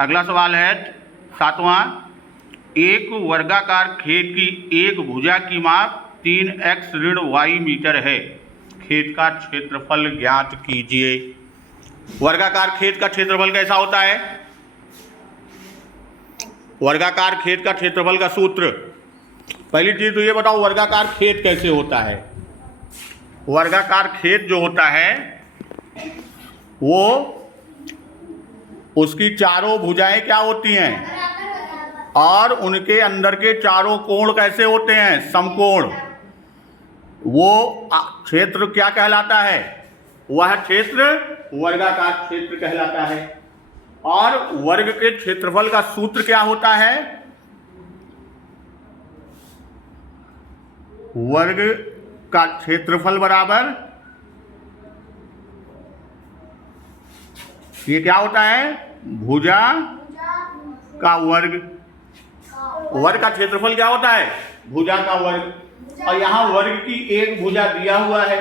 अगला सवाल है 7वां। एक वर्गाकार खेत की एक भुजा की माप 3x ऋण y मीटर है। खेत का क्षेत्रफल ज्ञात कीजिए। वर्गाकार खेत का क्षेत्रफल कैसा होता है? वर्गाकार खेत का क्षेत्रफल का सूत्र, पहली चीज तो ये बताओ वर्गाकार खेत कैसे होता है। वर्गाकार खेत जो होता है वो उसकी चारों भुजाएं क्या होती हैं और उनके अंदर के चारों कोण कैसे होते हैं? समकोण। वो क्षेत्र क्या कहलाता है? वह क्षेत्र वर्गाकार क्षेत्र कहलाता है। और वर्ग के क्षेत्रफल का सूत्र क्या होता है? वर्ग का क्षेत्रफल बराबर, ये क्या होता है? भुजा का वर्ग। वर्ग का क्षेत्रफल क्या होता है? भुजा का वर्ग। और यहां वर्ग की एक भुजा दिया हुआ है।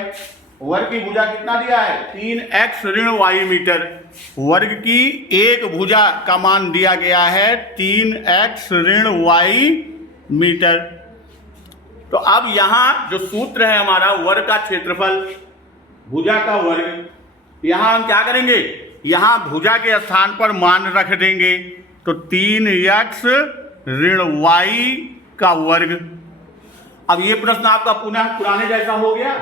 वर्ग की भुजा कितना दिया है? 3x ऋण y मीटर। वर्ग की एक भुजा का मान दिया गया है 3x ऋण y मीटर। तो अब यहां जो सूत्र है हमारा वर्ग का क्षेत्रफल, भुजा का वर्ग, यहां हम क्या करेंगे? यहां भुजा के स्थान पर मान रख देंगे। तो 3x ऋण y का वर्ग। अब ये प्रश्न आपका पुनः पुराने जैसा हो गया।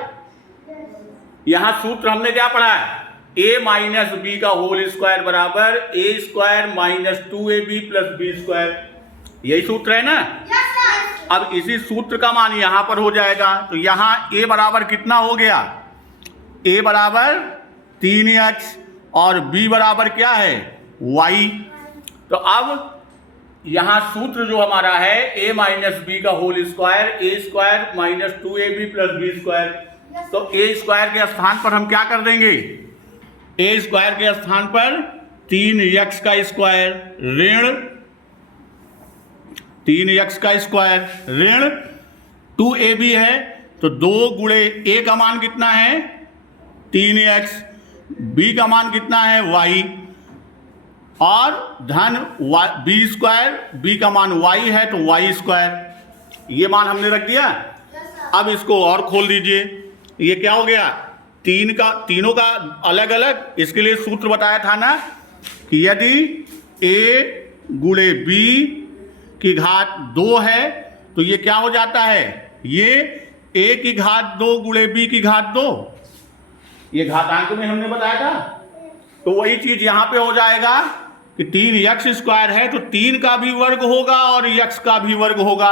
यहां सूत्र हमने क्या पढ़ा है? a माइनस बी का होल स्क्वायर बराबर a square minus 2ab plus B square. यही सूत्र है ना? अब इसी सूत्र का मान यहां पर हो जाएगा। तो यहां a बराबर कितना हो गया? a बराबर 3x और b बराबर क्या है? y। तो अब यहां सूत्र जो हमारा है a माइनस बी का whole square a square minus 2ab plus B square. तो a स्क्वायर के स्थान पर हम क्या कर देंगे? a स्क्वायर के स्थान पर 3x का स्क्वायर ऋण 3x का स्क्वायर ऋण 2ab है। तो 2 गुणे a का मान कितना है? 3x, b का मान कितना है? y, और धन b स्क्वायर, b का मान y है तो y स्क्वायर। ये मान हमने रख दिया। अब इसको और खोल दीजिए। ये क्या हो गया? तीनों का अलग अलग। इसके लिए सूत्र बताया था ना कि यदि a गुणे b की घात 2 है तो ये क्या हो जाता है? ये a की घात 2 गुणे b की घात 2। ये घातांक में हमने बताया था। तो वही चीज यहां पे हो जाएगा कि 3x स्क्वायर है तो 3 का भी वर्ग होगा और x का भी वर्ग होगा।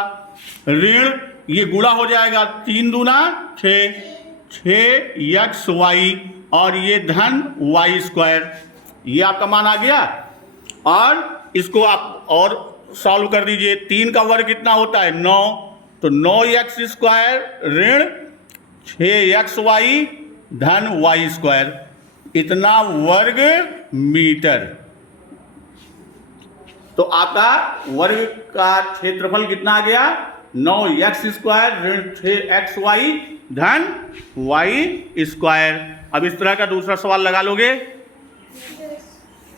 ऋण ये गुणा हो जाएगा 3 दूना 6, 6xy और ये धन y स्क्वायर। ये आपका मान आ गया। और इसको आप और सॉल्व कर दीजिए। 3 का वर्ग कितना होता है? 9। तो 9x स्क्वायर ऋण 6xy धन y स्क्वायर, इतना वर्ग मीटर। तो आपका वर्ग का क्षेत्रफल कितना आ गया? 9x स्क्वायर ऋण 6xy धन y स्क्वायर। अब इस तरह का दूसरा सवाल लगा लोगे।